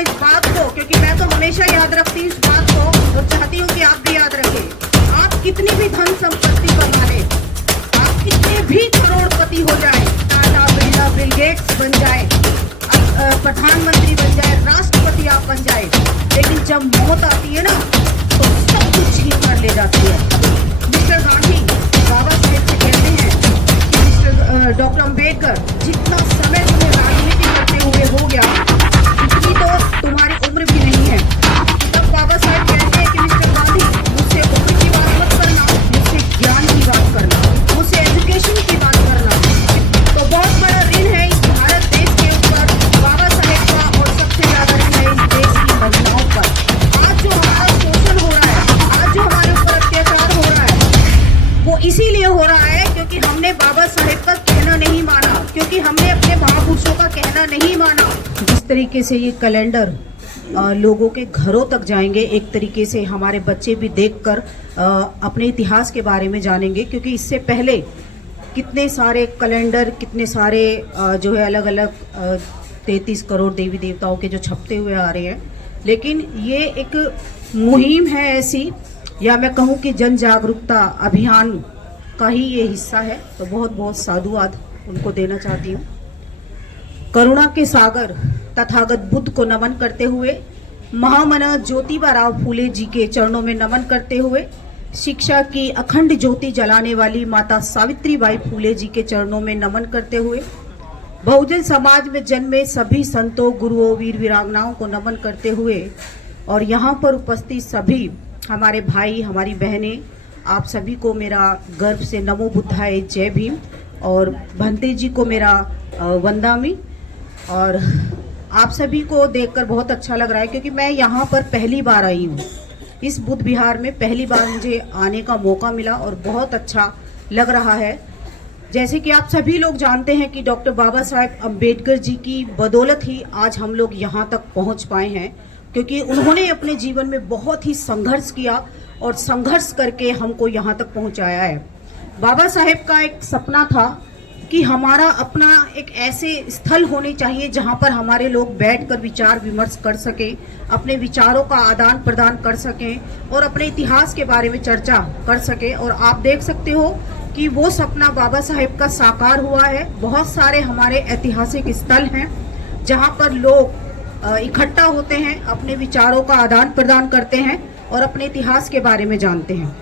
इस बात को, क्योंकि मैं तो हमेशा याद रखती हूँ इस बात को और चाहती हूँ कि आप भी याद रखें। आप कितनी भी धन संपत्ति कमा लें, आप कितने भी करोड़पति हो जाए, टाटा बिरला बिल गेट्स बन जाए, प्रधानमंत्री बन जाए, राष्ट्रपति आप बन जाए, लेकिन जब मौत आती है ना तो सब कुछ छीन कर ले जाती है। मिस्टर गांधी बाबा साहेब से कहते हैं कि मिस्टर डॉक्टर अम्बेडकर, जितना समय तुम्हें राजनीति करते हुए हो गया उतनी तो तुम्हारी उम्र भी नहीं है। तब बाबा साहेब कहते हैं कि मिस्टर गांधी, मुझसे उम्र की बात मत करना, मुझसे ज्ञान की बात करना, मुझसे एजुकेशन की बात करना। तो बहुत बड़ा ऋण है इस भारत देश के ऊपर बाबा साहेब का, और सबसे ज्यादा ऋण है इस देश की महिलाओं पर। आज जो हमारा शोषण हो रहा है, आज जो हमारे ऊपर अत्याचार हो रहा है, वो इसीलिए हो रहा है क्योंकि हमने बाबा साहेब का कहना नहीं माना, क्योंकि हमने अपने महापुरुषों का कहना नहीं माना। जिस तरीके से ये कैलेंडर लोगों के घरों तक जाएंगे, एक तरीके से हमारे बच्चे भी देखकर अपने इतिहास के बारे में जानेंगे, क्योंकि इससे पहले कितने सारे कैलेंडर, कितने सारे जो है अलग अलग 33 करोड़ देवी देवताओं के जो छपते हुए आ रहे हैं, लेकिन ये एक मुहिम है ऐसी, या मैं कहूँ कि जन जागरूकता अभियान का ही ये हिस्सा है। तो बहुत बहुत साधुवाद उनको देना चाहती हूँ। करुणा के सागर तथागत बुद्ध को नमन करते हुए, महामना ज्योतिबा राव फूले जी के चरणों में नमन करते हुए, शिक्षा की अखंड ज्योति जलाने वाली माता सावित्रीबाई फूले जी के चरणों में नमन करते हुए, बहुजन समाज में जन्मे सभी संतों, गुरुओं, वीर वीरांगनाओं को नमन करते हुए, और यहाँ पर उपस्थित सभी हमारे भाई, हमारी बहनें, आप सभी को मेरा गर्व से नमो बुद्धाय, जय भीम, और भंते जी को मेरा वंदामी। और आप सभी को देखकर बहुत अच्छा लग रहा है, क्योंकि मैं यहाँ पर पहली बार आई हूँ। इस बुद्ध विहार में पहली बार मुझे आने का मौका मिला और बहुत अच्छा लग रहा है। जैसे कि आप सभी लोग जानते हैं कि डॉक्टर बाबा साहेब अम्बेडकर जी की बदौलत ही आज हम लोग यहाँ तक पहुँच पाए हैं, क्योंकि उन्होंने अपने जीवन में बहुत ही संघर्ष किया और संघर्ष करके हमको यहाँ तक पहुँचाया है। बाबा साहेब का एक सपना था कि हमारा अपना एक ऐसे स्थल होने चाहिए जहाँ पर हमारे लोग बैठकर विचार विमर्श कर सकें, अपने विचारों का आदान प्रदान कर सकें और अपने इतिहास के बारे में चर्चा कर सकें। और आप देख सकते हो कि वो सपना बाबा साहेब का साकार हुआ है। बहुत सारे हमारे ऐतिहासिक स्थल हैं जहाँ पर लोग इकट्ठा होते हैं, अपने विचारों का आदान प्रदान करते हैं और अपने इतिहास के बारे में जानते हैं।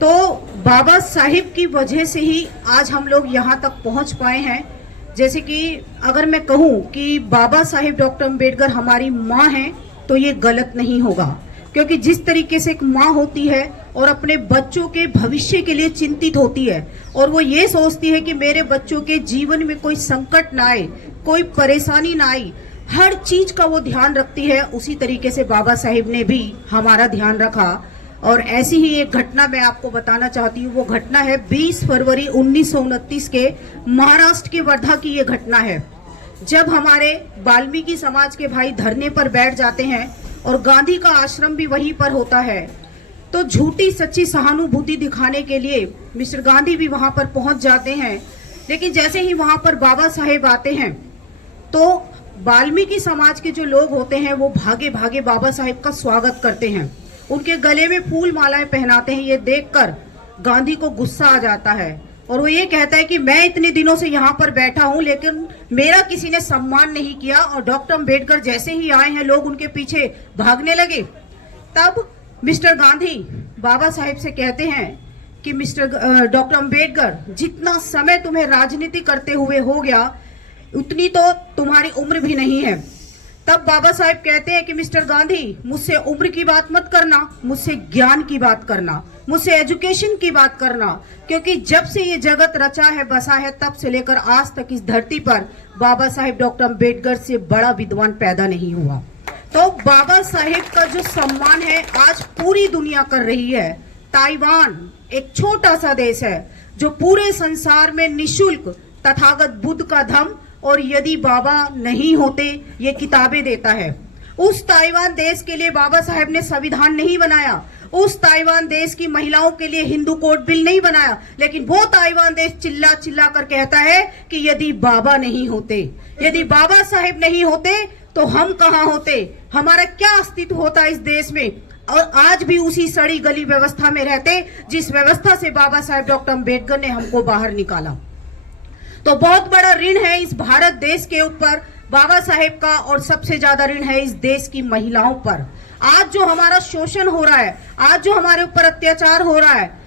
तो बाबा साहिब की वजह से ही आज हम लोग यहाँ तक पहुँच पाए हैं। जैसे कि अगर मैं कहूँ कि बाबा साहिब डॉक्टर अम्बेडकर हमारी माँ हैं, तो ये गलत नहीं होगा, क्योंकि जिस तरीके से एक माँ होती है और अपने बच्चों के भविष्य के लिए चिंतित होती है, और वो ये सोचती है कि मेरे बच्चों के जीवन में कोई संकट ना आए, कोई परेशानी ना आए, हर चीज का वो ध्यान रखती है, उसी तरीके से बाबा साहिब ने भी हमारा ध्यान रखा। और ऐसी ही एक घटना मैं आपको बताना चाहती हूँ। वो घटना है 20 फरवरी 1929 के महाराष्ट्र के वर्धा की ये घटना है, जब हमारे वाल्मीकि समाज के भाई धरने पर बैठ जाते हैं और गांधी का आश्रम भी वहीं पर होता है। तो झूठी सच्ची सहानुभूति दिखाने के लिए मिस्टर गांधी भी वहां पर पहुंच जाते हैं, लेकिन जैसे ही वहां पर बाबा साहेब आते हैं तो वाल्मीकि समाज के जो लोग होते हैं वो भागे भागे बाबा साहेब का स्वागत करते हैं, उनके गले में फूल मालाएं पहनाते हैं। ये देखकर गांधी को गुस्सा आ जाता है और वो ये कहता है कि मैं इतने दिनों से यहाँ पर बैठा हूँ, लेकिन मेरा किसी ने सम्मान नहीं किया, और डॉक्टर अम्बेडकर जैसे ही आए हैं लोग उनके पीछे भागने लगे। तब मिस्टर गांधी बाबा साहेब से कहते हैं कि मिस्टर डॉक्टर अम्बेडकर, जितना समय तुम्हें राजनीति करते हुए हो गया उतनी तो तुम्हारी उम्र भी नहीं है। तब बाबा साहेब कहते हैं कि मिस्टर गांधी, मुझसे उम्र की बात मत करना, मुझसे ज्ञान की बात करना, मुझसे एजुकेशन की बात करना, क्योंकि जब से ये जगत रचा है बसा है तब से लेकर आज तक इस धरती पर बाबा साहेब डॉक्टर अम्बेडकर से बड़ा विद्वान पैदा नहीं हुआ। तो बाबा साहेब का जो सम्मान है आज पूरी दुनिया कर रही है। ताइवान एक छोटा सा देश है जो पूरे संसार में निशुल्क तथागत बुद्ध का धम्म और यदि बाबा नहीं होते ये किताबें देता है। उस ताइवान देश के लिए बाबा साहेब ने संविधान नहीं बनाया, उस ताइवान देश की महिलाओं के लिए हिंदू कोड बिल नहीं बनाया, लेकिन वो ताइवान देश चिल्ला चिल्ला कर कहता है कि यदि बाबा नहीं होते, यदि बाबा साहेब नहीं होते तो हम कहाँ होते, हमारा क्या अस्तित्व होता इस देश में, और आज भी उसी सड़ी गली व्यवस्था में रहते जिस व्यवस्था से बाबा साहेब डॉक्टर अम्बेडकर ने हमको बाहर निकाला। तो बहुत बड़ा ऋण है इस भारत देश के ऊपर बाबा साहेब का, और सबसे ज्यादा ऋण है इस देश की महिलाओं पर। आज जो हमारा शोषण हो रहा है, आज जो हमारे ऊपर अत्याचार हो रहा है,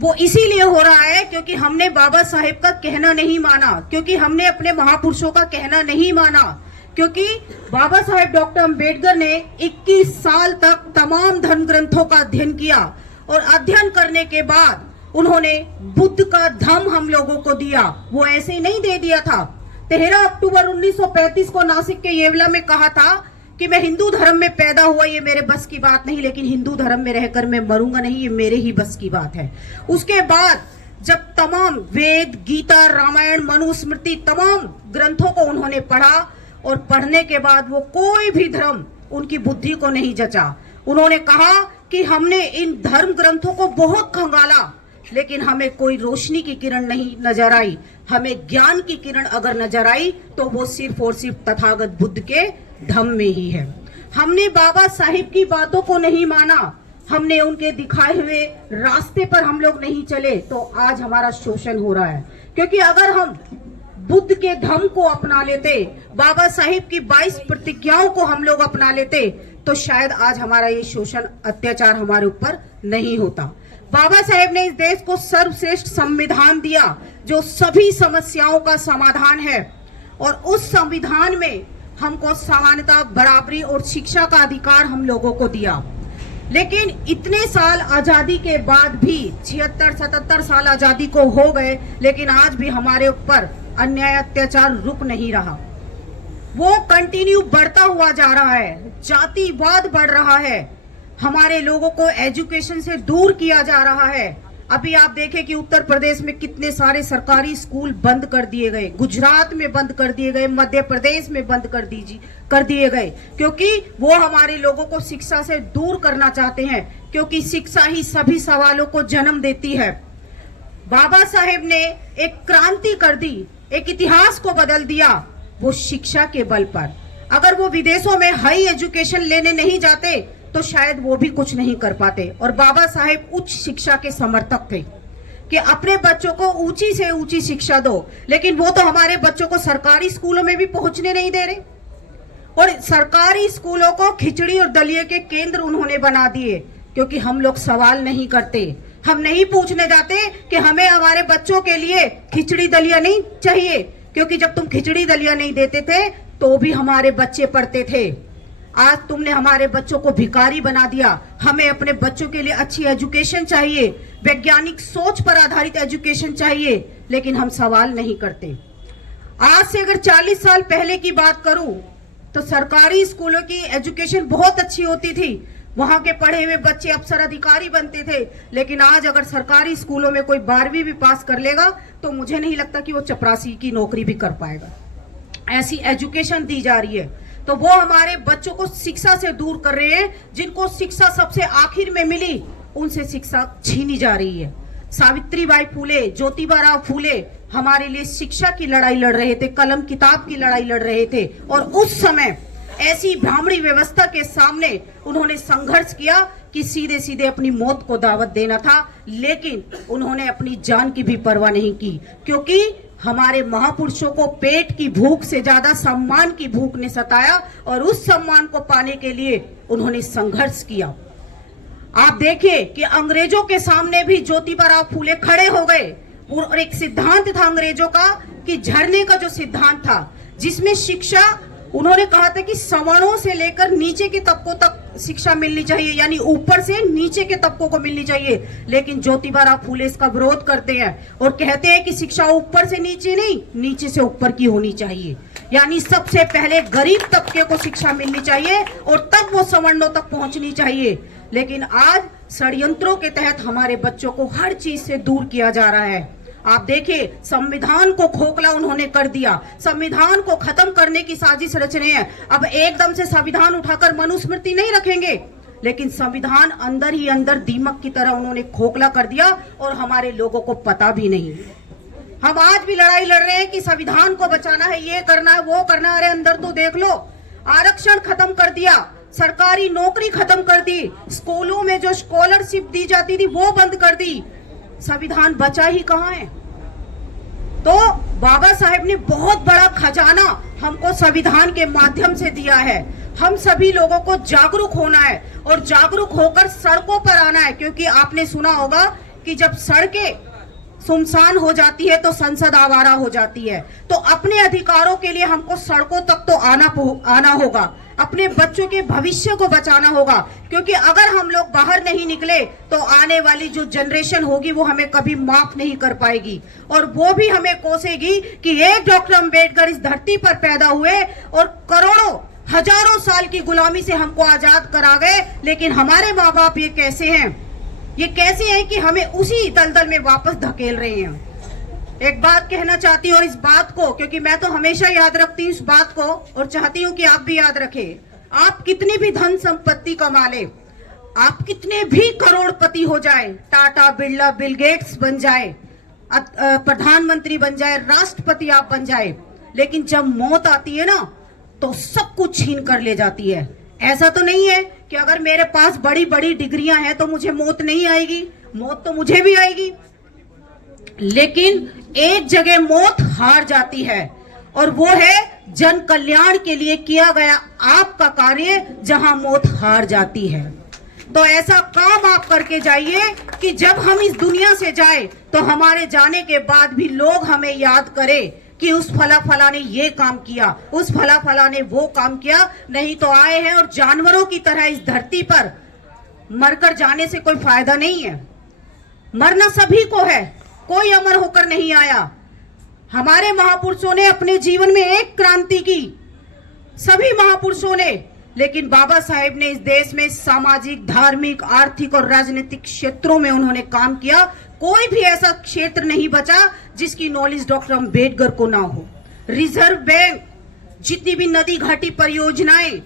वो इसीलिए हो रहा है क्योंकि हमने बाबा साहेब का कहना नहीं माना, क्योंकि हमने अपने महापुरुषों का कहना नहीं माना, क्योंकि बाबा साहेब डॉक्टर अम्बेडकर ने 21 साल तक तमाम धर्म ग्रंथों का अध्ययन किया, और अध्ययन करने के बाद उन्होंने बुद्ध का धम्म हम लोगों को दिया। वो ऐसे ही नहीं दे दिया था। 13 अक्टूबर 1935 को नासिक के येवला में कहा था कि मैं हिंदू धर्म में पैदा हुआ, ये मेरे बस की बात नहीं, लेकिन हिंदू धर्म में रहकर मैं मरूंगा नहीं, ये मेरे ही बस की बात है। उसके बाद जब तमाम वेद, गीता, रामायण, मनुस्मृति, तमाम ग्रंथों को उन्होंने पढ़ा, और पढ़ने के बाद वो कोई भी धर्म उनकी बुद्धि को नहीं जचा। उन्होंने कहा कि हमने इन धर्म ग्रंथों को बहुत खंगाला, लेकिन हमें कोई रोशनी की किरण नहीं नजर आई। हमें ज्ञान की किरण अगर नजर आई तो वो सिर्फ और सिर्फ तथागत बुद्ध के धम्म में ही है। हमने बाबा साहिब की बातों को नहीं माना, हमने उनके दिखाए हुए रास्ते पर हम लोग नहीं चले, तो आज हमारा शोषण हो रहा है। क्योंकि अगर हम बुद्ध के धम्म को अपना लेते, बाबा साहिब की 22 प्रतिज्ञाओं को हम लोग अपना लेते, तो शायद आज हमारा ये शोषण, अत्याचार हमारे ऊपर नहीं होता। बाबा साहेब ने इस देश को सर्वश्रेष्ठ संविधान दिया जो सभी समस्याओं का समाधान है, और उस संविधान में हमको समानता, बराबरी और शिक्षा का अधिकार हम लोगों को दिया। लेकिन इतने साल आजादी के बाद भी, 76-77 साल आजादी को हो गए, लेकिन आज भी हमारे ऊपर अन्याय, अत्याचार रुक नहीं रहा। वो कंटिन्यू बढ़ता हुआ जा रहा है, जातिवाद बढ़ रहा है, हमारे लोगों को एजुकेशन से दूर किया जा रहा है। अभी आप देखें कि उत्तर प्रदेश में कितने सारे सरकारी स्कूल बंद कर दिए गए, गुजरात में बंद कर दिए गए, मध्य प्रदेश में बंद कर दिए गए, क्योंकि वो हमारे लोगों को शिक्षा से दूर करना चाहते हैं, क्योंकि शिक्षा ही सभी सवालों को जन्म देती है। बाबा साहेब ने एक क्रांति कर दी, एक इतिहास को बदल दिया, वो शिक्षा के बल पर। अगर वो विदेशों में हाई एजुकेशन लेने नहीं जाते तो शायद वो भी कुछ नहीं कर पाते। और बाबा साहेब उच्च शिक्षा के समर्थक थे कि अपने बच्चों को ऊंची से ऊंची शिक्षा दो, लेकिन वो तो हमारे बच्चों को सरकारी स्कूलों में भी पहुंचने नहीं दे रहे, और सरकारी स्कूलों को खिचड़ी और दलिए के केंद्र उन्होंने बना दिए। क्योंकि हम लोग सवाल नहीं करते, हम नहीं पूछने जाते कि हमें हमारे बच्चों के लिए खिचड़ी दलिया नहीं चाहिए, क्योंकि जब तुम खिचड़ी दलिया नहीं देते थे तो भी हमारे बच्चे पढ़ते थे। आज तुमने हमारे बच्चों को भिखारी बना दिया। हमें अपने बच्चों के लिए अच्छी एजुकेशन चाहिए, वैज्ञानिक सोच पर आधारित एजुकेशन चाहिए, लेकिन हम सवाल नहीं करते। आज से अगर 40 साल पहले की बात करूं तो सरकारी स्कूलों की एजुकेशन बहुत अच्छी होती थी, वहां के पढ़े हुए बच्चे अफसर अधिकारी बनते थे। लेकिन आज अगर सरकारी स्कूलों में कोई 12वीं भी पास कर लेगा तो मुझे नहीं लगता कि वो चपरासी की नौकरी भी कर पाएगा। ऐसी एजुकेशन दी जा रही है, तो वो हमारे बच्चों को शिक्षा से दूर कर रहे हैं। जिनको शिक्षा सबसे आखिर में मिली, उनसे शिक्षा छीनी जा रही है। सावित्रीबाई फूले, ज्योतिबा राव फूले हमारे लिए शिक्षा की लड़ाई लड़ रहे थे, कलम किताब की लड़ाई लड़ रहे थे, और उस समय ऐसी ब्राह्मणी व्यवस्था के सामने उन्होंने संघर्ष किया कि सीधे सीधे अपनी मौत को दावत देना था, लेकिन उन्होंने अपनी जान की भी परवाह नहीं की, क्योंकि हमारे महापुरुषों को पेट की भूख से ज्यादा सम्मान की भूख ने सताया, और उस सम्मान को पाने के लिए उन्होंने संघर्ष किया। आप देखिए कि अंग्रेजों के सामने भी ज्योतिबा राव फूले खड़े हो गए, और एक सिद्धांत था अंग्रेजों का कि झरने का जो सिद्धांत था, जिसमें शिक्षा, उन्होंने कहा था कि सवर्णों से लेकर नीचे के तबकों तक शिक्षा मिलनी चाहिए, यानी ऊपर से नीचे के तबकों को मिलनी चाहिए। लेकिन ज्योतिबा राव फूले इसका विरोध करते हैं और कहते हैं कि शिक्षा ऊपर से नीचे नहीं, नीचे से ऊपर की होनी चाहिए, यानी सबसे पहले गरीब तबके को शिक्षा मिलनी चाहिए और तब वो सवर्णों तक पहुंचनी चाहिए। लेकिन आज षड्यंत्रों के तहत हमारे बच्चों को हर चीज से दूर किया जा रहा है। आप देखिए, संविधान को खोखला उन्होंने कर दिया, संविधान को खत्म करने की साजिश रच रहे हैं। अब एकदम से संविधान उठाकर मनुस्मृति नहीं रखेंगे, लेकिन संविधान अंदर ही अंदर दीमक की तरह उन्होंने खोखला कर दिया, और हमारे लोगों को पता भी नहीं। हम आज भी लड़ाई लड़ रहे हैं कि संविधान को बचाना है, ये करना है, वो करना है। अरे अंदर तो देख लो, आरक्षण खत्म कर दिया, सरकारी नौकरी खत्म कर दी, स्कूलों में जो स्कॉलरशिप दी जाती थी वो बंद कर दी। संविधान बचा ही कहाँ है? तो बाबा साहेब ने बहुत बड़ा खजाना हमको संविधान के माध्यम से दिया है। हम सभी लोगों को जागरूक होना है और जागरूक होकर सड़कों पर आना है, क्योंकि आपने सुना होगा कि जब सड़कें सुनसान हो जाती है तो संसद आवारा हो जाती है। तो अपने अधिकारों के लिए हमको सड़कों तक तो आना होगा, अपने बच्चों के भविष्य को बचाना होगा, क्योंकि अगर हम लोग बाहर नहीं निकले तो आने वाली जो जनरेशन होगी वो हमें कभी माफ नहीं कर पाएगी, और वो भी हमें कोसेगी कि एक डॉक्टर अंबेडकर इस धरती पर पैदा हुए और करोड़ों हजारों साल की गुलामी से हमको आजाद करा गए, लेकिन हमारे माँ बाप ये कैसे हैं, ये कैसे है कि हमें उसी दलदल में वापस धकेल रहे हैं। एक बात कहना चाहती हूँ, और इस बात को, क्योंकि मैं तो हमेशा याद रखती हूँ इस बात को, और चाहती हूँ कि आप भी याद रखें। आप कितनी भी धन संपत्ति कमा ले, आप कितने भी करोड़पति हो जाए, टाटा बिरला बिल गेट्स बन जाए, प्रधानमंत्री बन जाए, राष्ट्रपति आप बन जाए, लेकिन जब मौत आती है ना तो सब कुछ छीन कर ले जाती है। ऐसा तो नहीं है कि अगर मेरे पास बड़ी बड़ी डिग्रियां हैं तो मुझे मौत नहीं आएगी, मौत तो मुझे भी आएगी, लेकिन एक जगह मौत हार जाती है, और वो है जन कल्याण के लिए किया गया आपका कार्य, जहां मौत हार जाती है। तो ऐसा काम आप करके जाइए कि जब हम इस दुनिया से जाए तो हमारे जाने के बाद भी लोग हमें याद करें कि उस फला फला ने ये काम किया, उस फला फला ने वो काम किया। नहीं तो आए हैं और जानवरों की तरह इस धरती पर मरकर जाने से कोई फायदा नहीं है। मरना सभी को है, कोई अमर होकर नहीं आया। हमारे महापुरुषों ने अपने जीवन में एक क्रांति की, सभी महापुरुषों ने, लेकिन बाबा साहेब ने इस देश में सामाजिक, धार्मिक, आर्थिक और राजनीतिक क्षेत्रों में उन्होंने काम किया। कोई भी ऐसा क्षेत्र नहीं बचा जिसकी नॉलेज डॉक्टर अंबेडकर को ना हो। रिजर्व बैंक, जितनी भी नदी घाटी परियोजनाएं,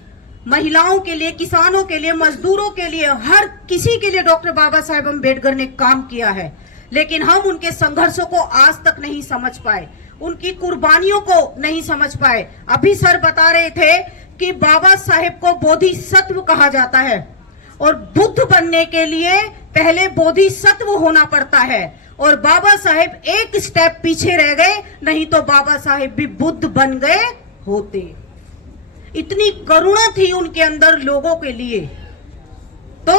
महिलाओं के लिए, किसानों के लिए, मजदूरों के लिए, हर किसी के लिए डॉक्टर बाबा साहेब अंबेडकर ने काम किया है, लेकिन हम उनके संघर्षों को आज तक नहीं समझ पाए, उनकी कुर्बानियों को नहीं समझ पाए। अभी सर बता रहे थे कि बाबा साहेब को बोधिसत्व कहा जाता है, और बुद्ध बनने के लिए पहले बोधिसत्व होना पड़ता है, और बाबा साहेब एक स्टेप पीछे रह गए, नहीं तो बाबा साहेब भी बुद्ध बन गए होते। इतनी करुणा थी उनके अंदर लोगों के लिए। तो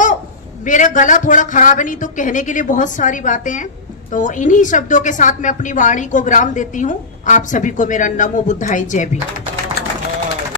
मेरा गला थोड़ा खराब है, नहीं तो कहने के लिए बहुत सारी बातें हैं। तो इन्हीं शब्दों के साथ मैं अपनी वाणी को विराम देती हूँ। आप सभी को मेरा नमो बुद्धाय, जय भीम।